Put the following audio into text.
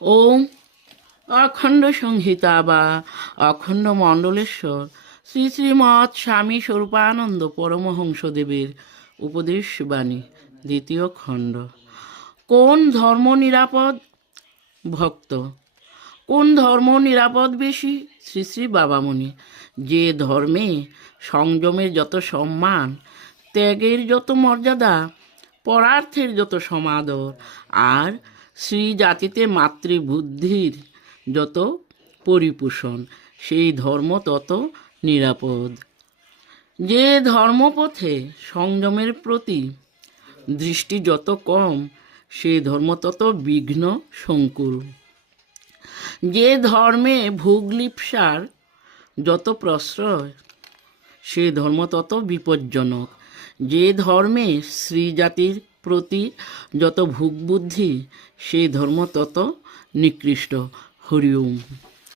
ওম অখণ্ড সংহিতা বা অখণ্ড মণ্ডলেশ্বর শ্রী শ্রীমৎ স্বামী স্বরূপানন্দ পরমহংসদেবের উপদেশবাণী দ্বিতীয় খণ্ড। কোন ধর্ম নিরাপদ? ভক্ত: কোন ধর্ম নিরাপদ বেশি? শ্রী শ্রী বাবামণি: যে ধর্মে সংযমের যত সম্মান, ত্যাগের যত মর্যাদা, পরার্থের যত সমাদর, আর শ্রী জাতিতে মাতৃবুদ্ধির যত পরিপোষণ, সেই ধর্ম তত নিরাপদ। যে ধর্মপথে সংযমের প্রতি দৃষ্টি যত কম, সে ধর্ম তত বিঘ্ন সংকুল। যে ধর্মে ভোগলিপ্সার যত প্রশ্রয়, সে ধর্ম তত বিপজ্জনক। যে ধর্মে শ্রীজাতির প্রতি যত ভোগবুদ্ধি, সে ধর্ম তত নিকৃষ্ট। হরি ওম।